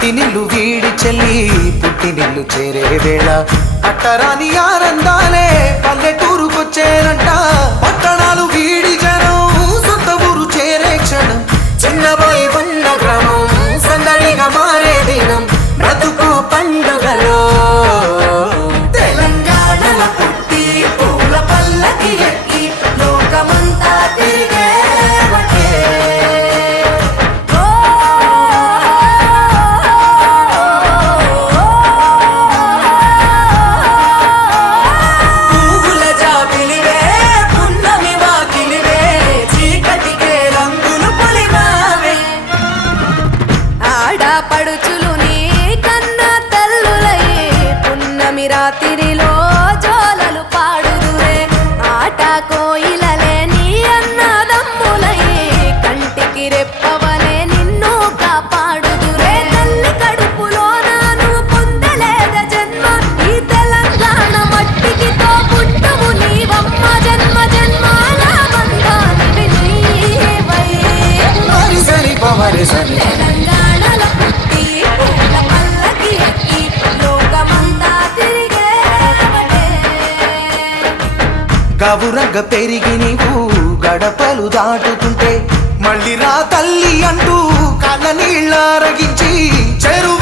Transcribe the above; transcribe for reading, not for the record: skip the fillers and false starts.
మట్టినిల్లు వీడి చెల్లి పుట్టినిల్లు చేరే వేళ అట్టరాని ఆనందాలే పల్లెటూరుకొచ్చేనంట. పట్టణాలు వీడి జనం సొంత ఊరు చేరే క్షణం, చిన్నబోయి ఉన్న గ్రామం సందడిగా మారే దినం, బ్రతుకు పండుగలో తెలంగాణల పుట్టి పూల పల్లకి ఎక్కి లోకమంతా తిరిగే పడుచులు నీ కన్నా తల్లులయ్యే పున్నమి రాత్రిలో జోలలు పాడుదురే. ఆట కోయిలలే నీ అన్నదమ్ములయ్యే కంటికి రెప్పవలే నిన్ను కాపాడుదురే. తల్లి కడుపులో నాను పొందలేద జన్మ, ఈ తెలంగాణ మట్టికి తో పుట్టవు నీవమ్మ. జన్మ జన్మాల బంధానివి నీవై. సరి పవరి సరి తెలంగాణల పుట్టి పూల పల్లకి ఎక్కి లోకమంతా తిరిగేవటే. గవురగ పెరిగి నీవు గడపలు దాటుతుంటే మళ్ళీ రా తల్లి అంటూ కళ్ళ నీళ్ళ రగించి చెరువు